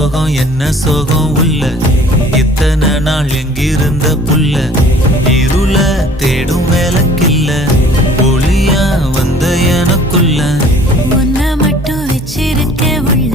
சோகம் என்ன சோகம் உள்ள இத்தனை நாள் எங்கிருந்த புல்ல இருள தேடும் வேலைக்கில்ல ஒளியா வந்த எனக்குள்ள உன்னை மட்டும் வச்சிருக்க உள்ள